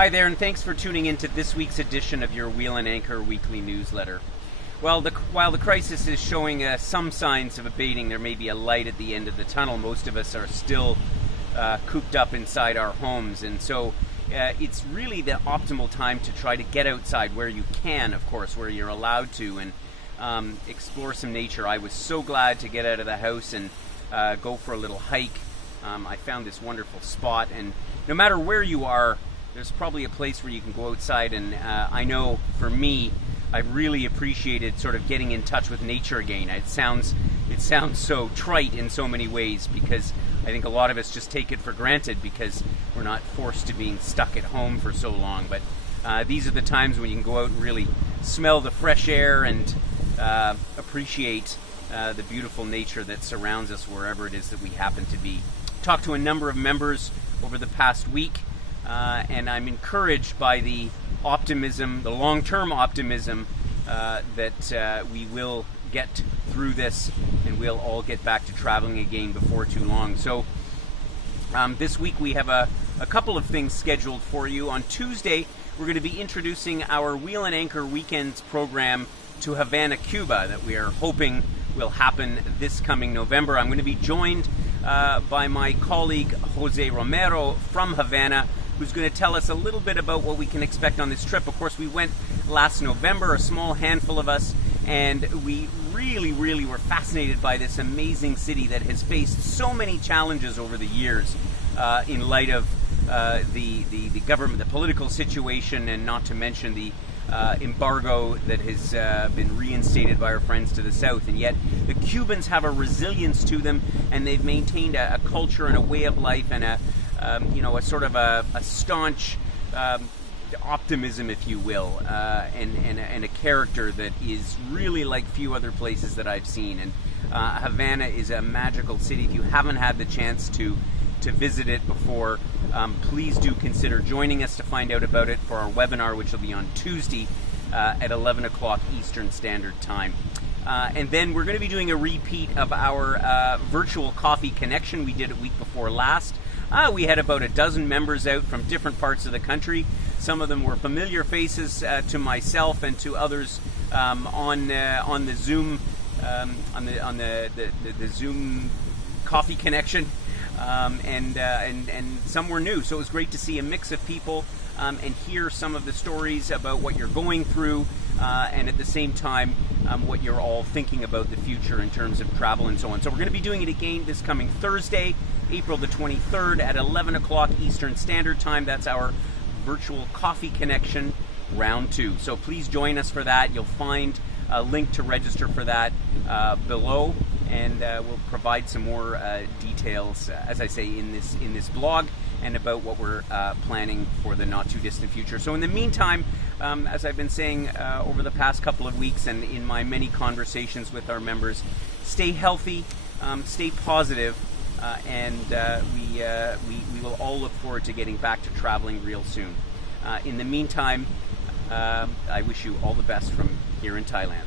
Hi there, and thanks for tuning in to this week's edition of your Wheel and Anchor weekly newsletter. Well, while the crisis is showing some signs of abating, there may be a light at the end of the tunnel. Most of us are still cooped up inside our homes, and so it's really the optimal time to try to get outside where you can, of course, where you're allowed to, and explore some nature. I was so glad to get out of the house and go for a little hike. I found this wonderful spot, and no matter where you are, there's probably a place where you can go outside, and I know for me, I've really appreciated sort of getting in touch with nature again. It sounds so trite in so many ways, because I think a lot of us just take it for granted because we're not forced to being stuck at home for so long. But these are the times when you can go out and really smell the fresh air and appreciate the beautiful nature that surrounds us wherever it is that we happen to be. Talked to a number of members over the past week, and I'm encouraged by the optimism, the long-term optimism that we will get through this and we'll all get back to traveling again before too long. So this week we have a couple of things scheduled for you. On Tuesday, we're going to be introducing our Wheel and Anchor Weekends program to Havana, Cuba, that we are hoping will happen this coming November. I'm going to be joined by my colleague Jose Romero from Havana, who's going to tell us a little bit about what we can expect on this trip. Of course, we went last November, a small handful of us, and we really were fascinated by this amazing city that has faced so many challenges over the years in light of the government, the political situation, and not to mention the embargo that has been reinstated by our friends to the south. And yet the Cubans have a resilience to them, and they've maintained a culture and a way of life and a sort of a staunch optimism, if you will, and a character that is really like few other places that I've seen. And Havana is a magical city. If you haven't had the chance to visit it before, please do consider joining us to find out about it for our webinar, which will be on Tuesday at 11 o'clock Eastern Standard Time. And then we're going to be doing a repeat of our virtual coffee connection we did a week before last. We had about a dozen members out from different parts of the country. Some of them were familiar faces to myself and to others on the Zoom on the Zoom coffee connection, and some were new. So it was great to see a mix of people and hear some of the stories about what you're going through, and at the same time what you're all thinking about the future in terms of travel and so on. So we're going to be doing it again this coming Thursday, April the 23rd at 11 o'clock Eastern Standard Time. That's our virtual coffee connection round 2. So please join us for that. You'll find a link to register for that below, and we'll provide some more details, as I say, in this blog, and about what we're planning for the not too distant future. So in the meantime, as I've been saying over the past couple of weeks and in my many conversations with our members, stay healthy, stay positive, and we will all look forward to getting back to traveling real soon. In the meantime, I wish you all the best from here in Thailand.